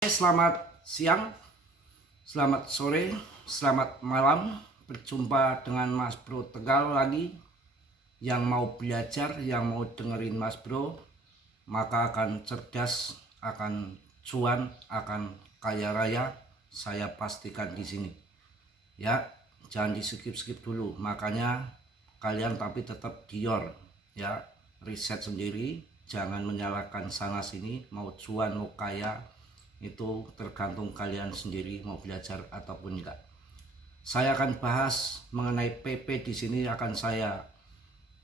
Selamat siang, selamat sore, selamat malam. Berjumpa dengan Mas Bro Tegal lagi. Yang mau belajar, yang mau dengerin Mas Bro, maka akan cerdas, akan cuan, akan kaya raya. Saya pastikan di sini. Ya, jangan di skip dulu. Makanya kalian tapi tetap dior, ya, riset sendiri. Jangan menyalahkan sana sini. Mau cuan, mau kaya, itu tergantung kalian sendiri mau belajar ataupun enggak. Saya akan bahas mengenai PP di sini, akan saya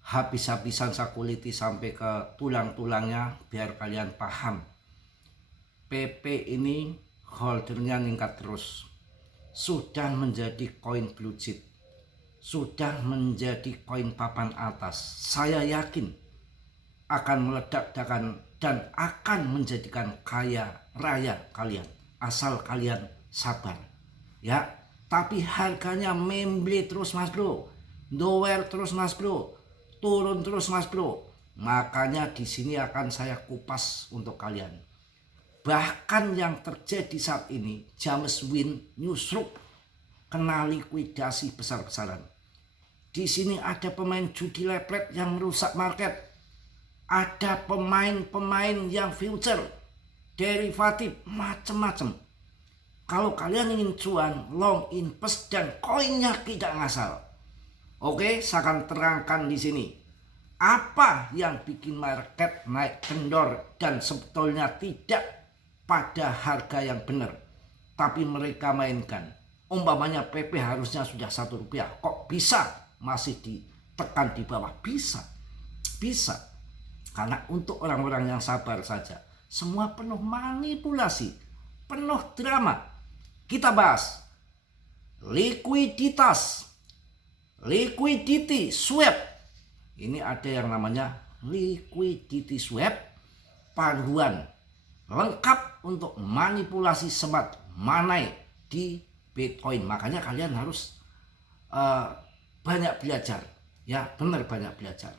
habis-habisan saya kuliti sampai ke tulang-tulangnya biar kalian paham. PP ini holdernya meningkat terus. Sudah menjadi koin blue chip. Sudah menjadi koin papan atas. Saya yakin akan meledak dan akan menjadikan kaya raya kalian asal kalian sabar, ya. Tapi harganya memble terus Mas Bro, dower terus Mas Bro, turun terus Mas Bro. Makanya di sini akan saya kupas untuk kalian. Bahkan yang terjadi saat ini, James Win Newsroom kena likuidasi besar-besaran. Di sini ada pemain judi leplet yang merusak market. Ada pemain-pemain yang future, derivatif, macam-macam. Kalau kalian ingin cuan, long invest dan koinnya tidak ngasal. Oke, saya akan terangkan di sini. Apa yang bikin market naik kendor dan sebetulnya tidak pada harga yang benar. Tapi mereka mainkan. Umpamanya PP harusnya sudah Rp1. Kok bisa masih ditekan di bawah? Bisa. Karena untuk orang-orang yang sabar saja. Semua penuh manipulasi, penuh drama. Kita bahas likuiditas, liquidity swap. Ini ada yang namanya liquidity swap, panduan lengkap untuk manipulasi smart money di Bitcoin. Makanya kalian harus banyak belajar, ya, benar, banyak belajar.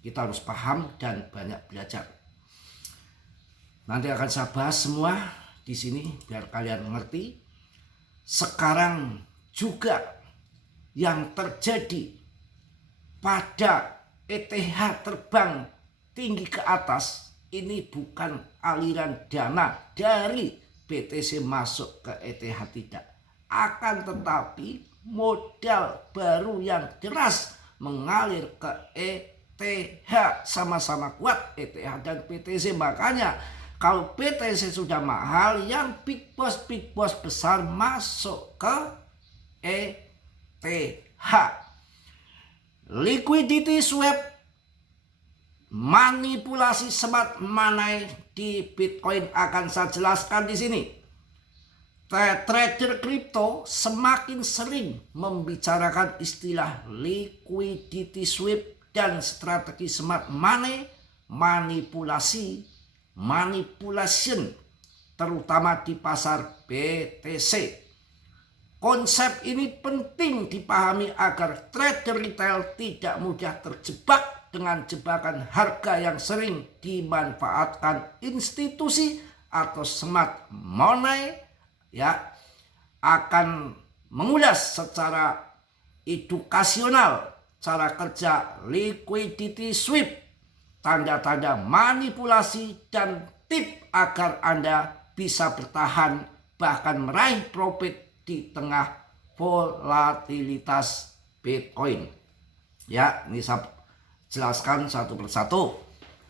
Kita harus paham dan banyak belajar. Nanti akan saya bahas semua di sini biar kalian mengerti. Sekarang juga yang terjadi pada ETH terbang tinggi ke atas ini bukan aliran dana dari BTC masuk ke ETH, tidak. Akan tetapi modal baru yang deras mengalir ke ETH. Sama-sama kuat ETH dan BTC. Makanya kalau BTC sudah mahal, yang big boss besar masuk ke ETH. Liquidity swap, manipulasi smart money di Bitcoin akan saya jelaskan di sini. Trader kripto semakin sering membicarakan istilah liquidity swap dan strategi smart money, manipulation, terutama di pasar BTC. Konsep ini penting dipahami agar trader retail tidak mudah terjebak dengan jebakan harga yang sering dimanfaatkan institusi atau smart money, ya. Akan mengulas secara edukasional cara kerja liquidity swap, tanda-tanda manipulasi dan tip agar Anda bisa bertahan bahkan meraih profit di tengah volatilitas Bitcoin. Ya, ini saya jelaskan satu persatu.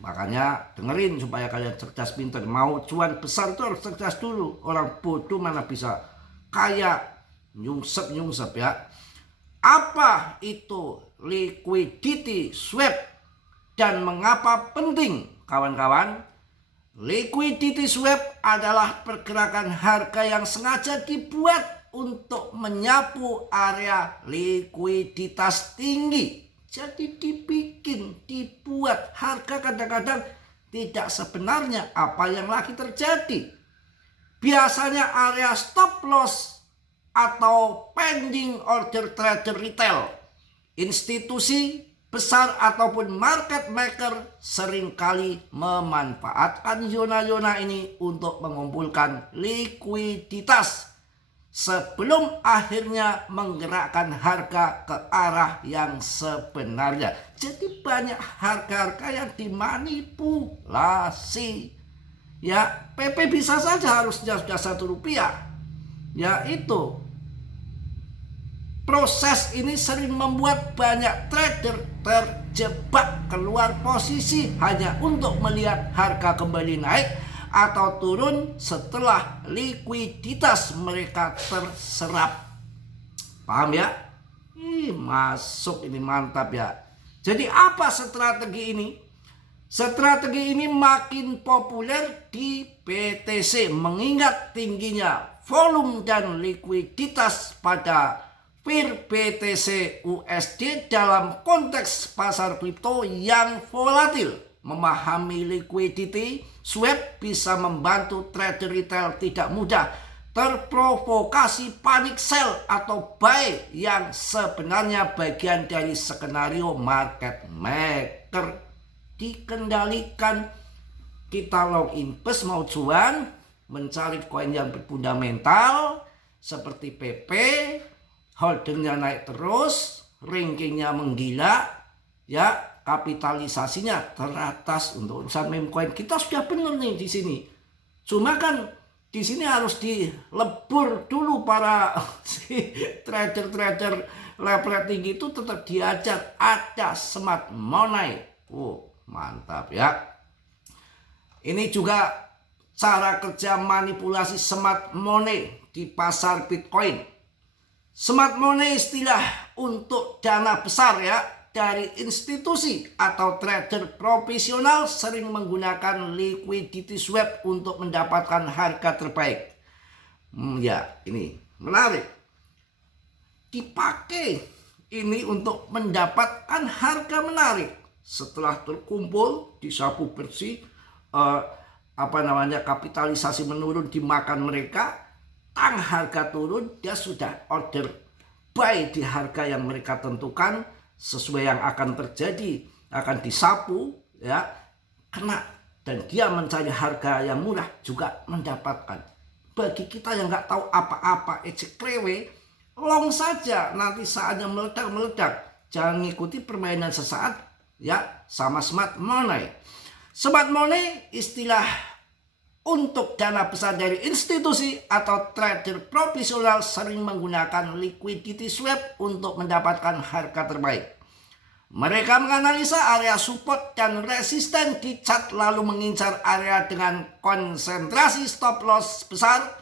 Makanya dengerin supaya kalian cerdas pintar. Mau cuan besar itu harus cerdas dulu. Orang bodoh mana bisa kaya nyungsep ya. Apa itu liquidity swap dan mengapa penting, kawan-kawan? Liquidity swap adalah pergerakan harga yang sengaja dibuat untuk menyapu area likuiditas tinggi. Jadi dibuat harga kadang-kadang tidak sebenarnya apa yang lagi terjadi. Biasanya area stop loss atau pending order trader retail, institusi besar ataupun market maker seringkali memanfaatkan zona-zona ini untuk mengumpulkan likuiditas sebelum akhirnya menggerakkan harga ke arah yang sebenarnya. Jadi banyak harga-harga yang dimanipulasi. Ya, PP bisa saja harusnya sudah Rp1. Ya, itu proses ini sering membuat banyak trader terjebak keluar posisi hanya untuk melihat harga kembali naik atau turun setelah likuiditas mereka terserap. Paham ya? Masuk ini, mantap ya. Jadi apa strategi ini? Strategi ini makin populer di BTC mengingat tingginya volume dan likuiditas pada VIR BTC USD dalam konteks pasar kripto yang volatil. Memahami liquidity swap bisa membantu trader retail tidak mudah terprovokasi panic sell atau buy yang sebenarnya bagian dari skenario market maker. Dikendalikan, kita login plus mau cuan, mencari koin yang berfundamental seperti PP, holdernya naik terus, rankingnya menggila, ya kapitalisasinya teratas. Untuk urusan meme coin kita sudah benar nih di sini. Cuma kan di sini harus dilebur dulu para trader-trader level tinggi itu tetap diajar ada smart money. Mantap ya. Ini juga cara kerja manipulasi smart money di pasar Bitcoin. Smart money istilah untuk dana besar ya dari institusi atau trader profesional sering menggunakan liquidity swap untuk mendapatkan harga terbaik. Ya, ini menarik. Dipakai ini untuk mendapatkan harga menarik. Setelah terkumpul, disapu bersih, kapitalisasi menurun dimakan mereka, harga turun, dia sudah order buy di harga yang mereka tentukan sesuai yang akan terjadi, akan disapu ya, kena, dan dia mencari harga yang murah juga mendapatkan. Bagi kita yang nggak tahu apa-apa, ecek krewe, long saja, nanti saatnya meledak. Jangan ngikuti permainan sesaat ya sama smart money. Smart money istilah untuk dana besar dari institusi atau trader profesional sering menggunakan liquidity swap untuk mendapatkan harga terbaik. Mereka menganalisa area support dan resisten di chart lalu mengincar area dengan konsentrasi stop loss besar.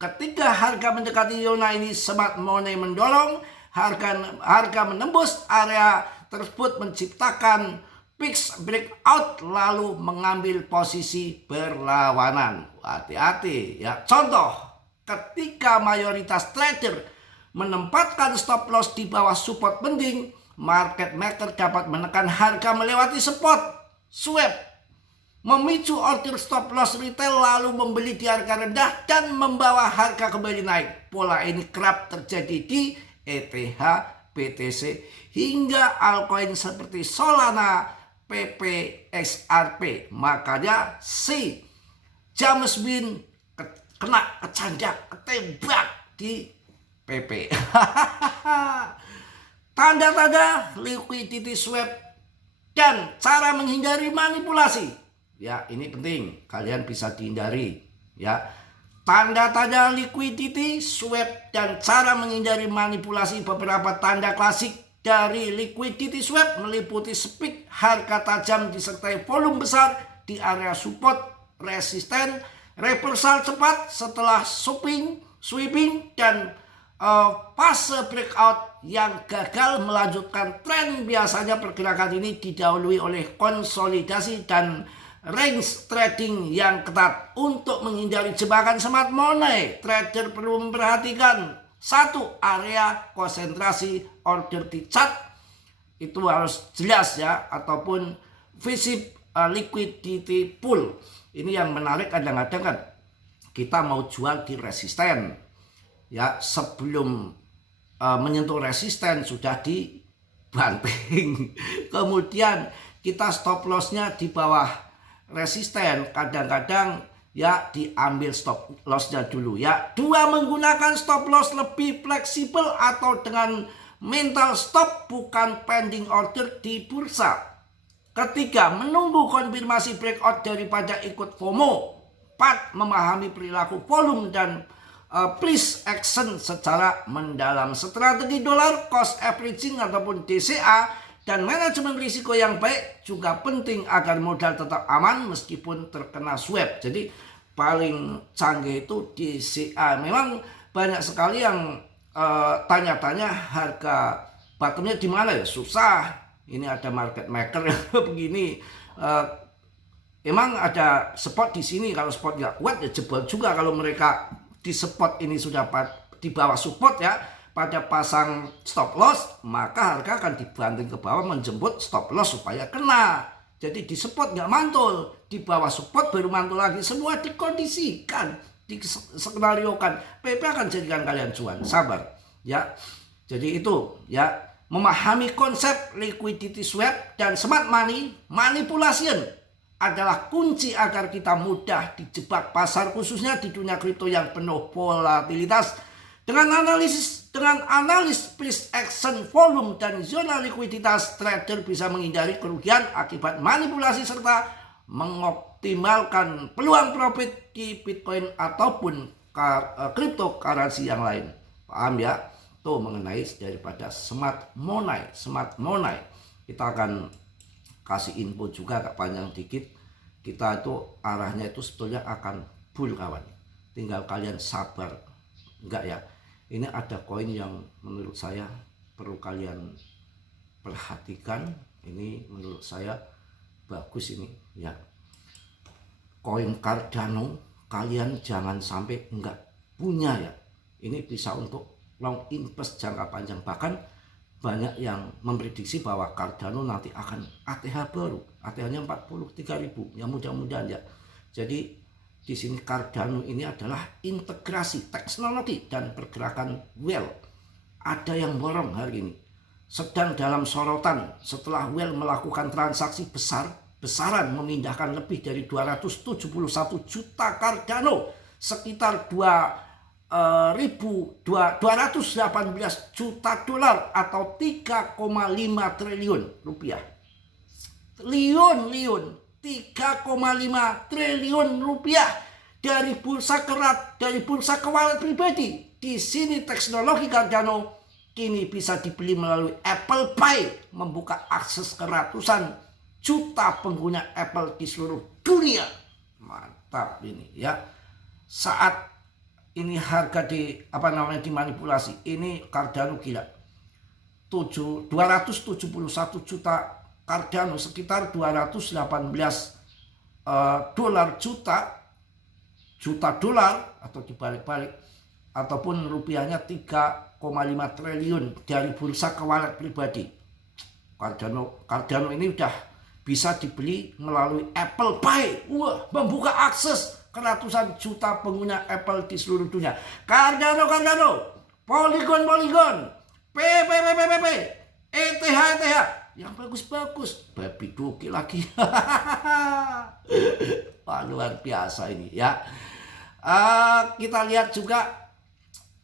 Ketika harga mendekati zona ini, smart money mendorong harga menembus area tersebut, menciptakan fix breakout lalu mengambil posisi berlawanan. Hati-hati ya. Contoh, ketika mayoritas trader menempatkan stop loss di bawah support penting, market maker dapat menekan harga melewati spot swap, memicu order stop loss retail lalu membeli di harga rendah dan membawa harga kembali naik. Pola ini kerap terjadi di ETH, BTC hingga altcoin seperti Solana, PP, XRP. Makanya si James Bin kena kecandak, ketembak di PP. Tanda-tanda liquidity swap dan cara menghindari manipulasi. Ya, ini penting, kalian bisa dihindari ya. Tanda-tanda liquidity swap dan cara menghindari manipulasi. Beberapa tanda klasik dari liquidity swap meliputi spike harga tajam disertai volume besar di area support, resisten, reversal cepat setelah sweeping dan fase breakout yang gagal melanjutkan tren. Biasanya pergerakan ini didahului oleh konsolidasi dan range trading yang ketat. Untuk menghindari jebakan smart money, trader perlu memperhatikan satu, area konsentrasi order di chart itu harus jelas ya, ataupun visible liquidity pool. Ini yang menarik, kadang-kadang kan kita mau jual di resisten ya, sebelum menyentuh resisten sudah di dibanting. Kemudian kita stop lossnya di bawah resisten, kadang-kadang ya diambil stop lossnya dulu ya. 2, menggunakan stop loss lebih fleksibel atau dengan mental stop bukan pending order di bursa. 3, menunggu konfirmasi breakout daripada ikut FOMO. 4, memahami perilaku volume dan price action secara mendalam. Strategi dolar, cost averaging ataupun DCA, dan manajemen risiko yang baik juga penting agar modal tetap aman meskipun terkena swap. Jadi paling canggih itu DCA. Memang banyak sekali yang tanya-tanya harga bottomnya di mana ya, susah. Ini ada market maker yang begini. Emang ada spot di sini, kalau spot nggak kuat ya jebol juga. Kalau mereka di spot ini sudah di bawah support ya, pada pasang stop loss, maka harga akan dibanting ke bawah menjemput stop loss supaya kena. Jadi di spot nggak mantul, di bawah support baru mantul lagi. Semua dikondisikan, diskenariokan. PP akan jadikan kalian cuan, sabar ya. Jadi itu ya, memahami konsep liquidity swap dan smart money manipulation adalah kunci agar kita mudah dijebak pasar, khususnya di dunia kripto yang penuh volatilitas. Dengan analis price action, volume, dan zona likuiditas, trader bisa menghindari kerugian akibat manipulasi serta mengoptimalkan peluang profit di Bitcoin ataupun cryptocurrency yang lain. Paham ya? Tuh mengenai daripada smart money. Kita akan kasih info juga agak panjang dikit. Kita itu arahnya itu sebetulnya akan bull kawan. Tinggal kalian sabar. Enggak ya. Ini ada koin yang menurut saya perlu kalian perhatikan. Ini menurut saya bagus ini ya. Koin Cardano kalian jangan sampai enggak punya ya. Ini bisa untuk long invest jangka panjang. Bahkan banyak yang memprediksi bahwa Cardano nanti akan ATH baru. ATH-nya 43.000. Ya mudah-mudahan ya. Jadi di sini Cardano ini adalah integrasi teknologi dan pergerakan whale. Ada yang borong hari ini. Sedang dalam sorotan setelah whale melakukan transaksi besaran memindahkan lebih dari 271 juta Cardano, sekitar 218 juta dolar atau 3,5 triliun rupiah. Liun 3,5 triliun rupiah dari bursa kerat, dari bursa keuangan pribadi. Di sini teknologi Cardano kini bisa dibeli melalui Apple Pay, membuka akses ke ratusan juta pengguna Apple di seluruh dunia. Mantap ini ya. Saat ini harga dimanipulasi. Ini Cardano gila. 271 juta Cardano, sekitar 218 juta dolar atau dibalik-balik, ataupun rupiahnya 3,5 triliun dari bursa keuangan pribadi. Cardano ini udah bisa dibeli melalui Apple Pay. Wah, membuka akses ratusan juta pengguna Apple di seluruh dunia. Cardano, Polygon, PP, ETH, yang bagus-bagus. Baby doki lagi. Wah, luar biasa ini ya. Kita lihat juga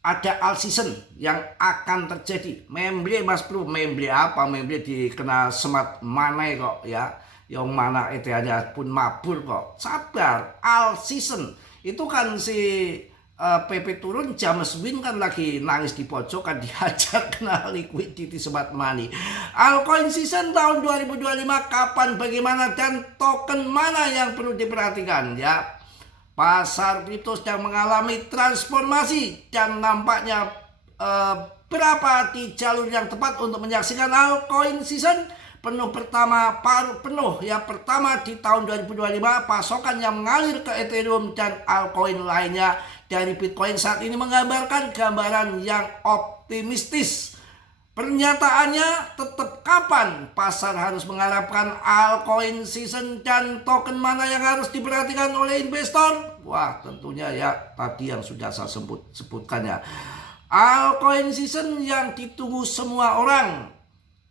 ada all season yang akan terjadi. Memble Mas Bro, memble apa? Memble dikenal smart money kok ya. Yang mana ETH-nya pun mabur kok. Sabar, all season. Itu kan si PP turun, James Win kan lagi nangis di pojokan, dihajar kena liquidity smart money. Altcoin season tahun 2025 kapan, bagaimana, dan token mana yang perlu diperhatikan ya. Pasar kripto sedang mengalami transformasi dan nampaknya berapa di jalur yang tepat untuk menyaksikan altcoin season pertama di tahun 2025. Pasokan yang mengalir ke Ethereum dan altcoin lainnya dari Bitcoin saat ini menggambarkan gambaran yang optimistis. Pernyataannya tetap kapan pasar harus mengharapkan altcoin season dan token mana yang harus diperhatikan oleh investor? Wah, tentunya ya tadi yang sudah saya sebutkan ya. Altcoin season yang ditunggu semua orang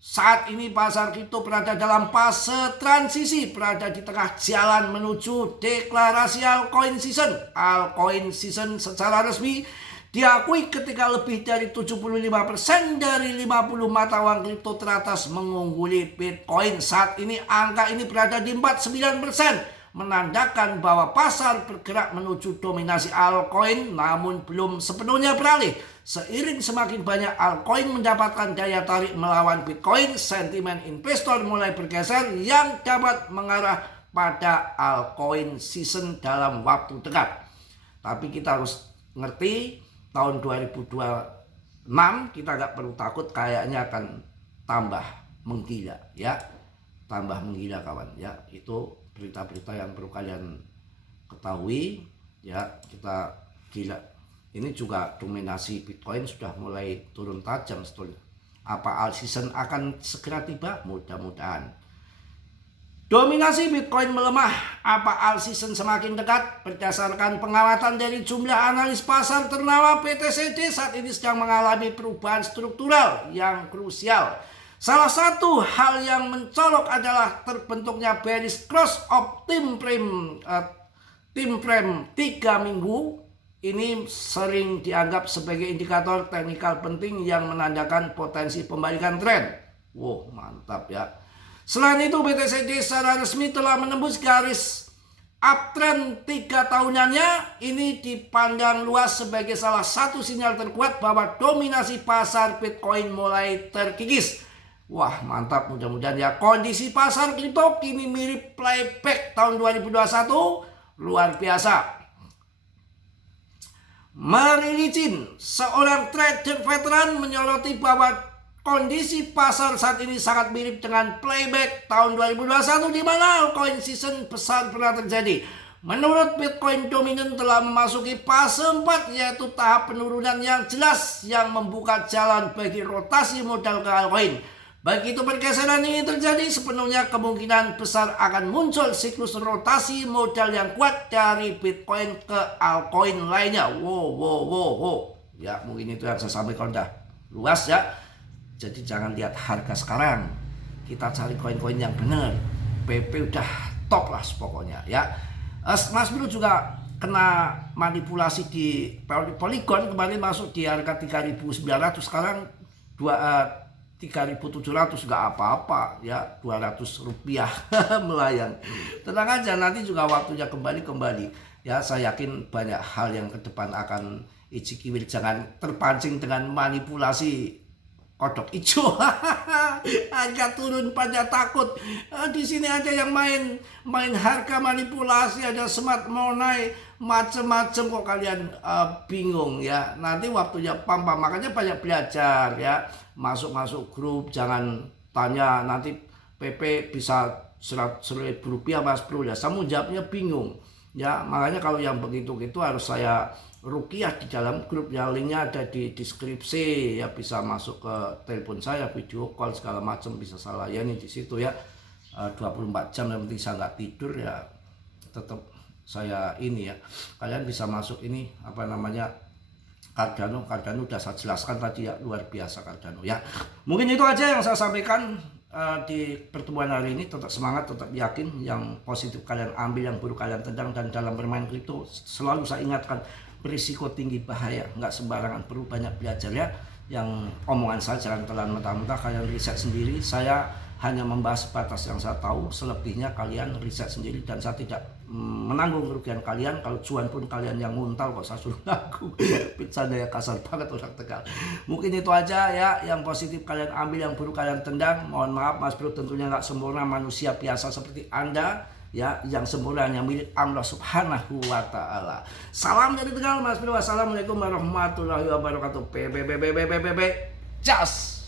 Saat ini pasar kripto berada dalam fase transisi, berada di tengah jalan menuju deklarasi altcoin season. Altcoin season secara resmi diakui ketika lebih dari 75% dari 50 mata uang kripto teratas mengungguli Bitcoin. Saat ini angka ini berada di 49%. Menandakan bahwa pasar bergerak menuju dominasi altcoin, namun belum sepenuhnya beralih. Seiring semakin banyak altcoin mendapatkan daya tarik melawan Bitcoin, sentimen investor mulai bergeser yang dapat mengarah pada altcoin season dalam waktu dekat. Tapi kita harus ngerti, tahun 2026 kita nggak perlu takut, kayaknya akan tambah menggila ya. Tambah menggila kawan ya. Itu berita-berita yang perlu kalian ketahui ya. Kita gila, ini juga dominasi Bitcoin sudah mulai turun tajam sebetulnya. Apa alt season akan segera tiba? Mudah-mudahan. Dominasi Bitcoin melemah, apa alt season semakin dekat? Berdasarkan pengamatan dari jumlah analis pasar ternama, BTCD saat ini sedang mengalami perubahan struktural yang krusial. Salah satu hal yang mencolok adalah terbentuknya bearish cross of time frame 3 minggu. Ini sering dianggap sebagai indikator teknikal penting yang menandakan potensi pembalikan tren. Wow, mantap ya. Selain itu, BTCD secara resmi telah menembus garis uptrend 3 tahunannya. Ini dipandang luas sebagai salah satu sinyal terkuat bahwa dominasi pasar Bitcoin mulai terkikis. Wah, mantap, mudah-mudahan ya. Kondisi pasar kripto kini mirip playback tahun 2021, luar biasa. Mary Licin, seorang trader veteran, menyoroti bahwa kondisi pasar saat ini sangat mirip dengan playback tahun 2021 di mana altcoin season besar pernah terjadi. Menurut Bitcoin dominan telah memasuki fase 4, yaitu tahap penurunan yang jelas yang membuka jalan bagi rotasi modal ke altcoin. Begitu pergeseran ini terjadi, sepenuhnya kemungkinan besar akan muncul siklus rotasi modal yang kuat dari Bitcoin ke altcoin lainnya. Wow. Ya, mungkin itu yang saya sampaikan udah luas ya. Jadi jangan lihat harga sekarang. Kita cari koin-koin yang benar. PP udah top lah pokoknya ya. Mas Bro juga kena manipulasi di Polygon, kemarin masuk di harga 3.900, sekarang 3.700, nggak apa-apa ya, 200 rupiah melayang. Tenang aja, nanti juga waktunya kembali ya. Saya yakin banyak hal yang ke depan akan icikiwir. Jangan terpancing dengan manipulasi kodok hijau. Harga turun pada takut. Di sini ada yang main harga manipulasi, ada smart money, macem-macem kok kalian bingung ya. Nanti waktunya pampa, makanya banyak belajar ya. Masuk grup, jangan tanya nanti PP bisa 100.000 rupiah Mas Bro ya. Saya jawabnya bingung ya. Makanya kalau yang begitu harus saya rukiah di dalam grup ya. Linknya ada di deskripsi ya. Bisa masuk ke telepon saya, video call segala macam bisa saya layani di situ ya. 24 jam yang penting saya nggak tidur ya. Tetap saya ini ya. Kalian bisa masuk ini apa namanya, Cardano udah saya jelaskan tadi ya, luar biasa Cardano ya. Mungkin itu aja yang saya sampaikan di pertemuan hari ini. Tetap semangat, tetap yakin, yang positif kalian ambil, yang buruk kalian tendang. Dan dalam bermain kripto selalu saya ingatkan, berisiko tinggi, bahaya, nggak sembarangan, perlu banyak belajar ya. Yang omongan saya jangan telan mentah-mentah, kalian riset sendiri. Saya hanya membahas batas yang saya tahu, selebihnya kalian riset sendiri dan saya tidak menanggung kerugian kalian. Kalau cuan pun kalian yang nguntal kok saya suruh nanggung. Bercanda ya, kasar banget orang Tegal. Mungkin itu aja ya, yang positif kalian ambil, yang buruk kalian tendang. Mohon maaf Mas Bro, tentunya nggak sempurna, manusia biasa seperti Anda ya. Yang sempurna hanya milik Allah Subhanahu wa Ta'ala. Salam dari Tegal Mas Bro. Wassalamualaikum warahmatullahi wabarakatuh. Jas.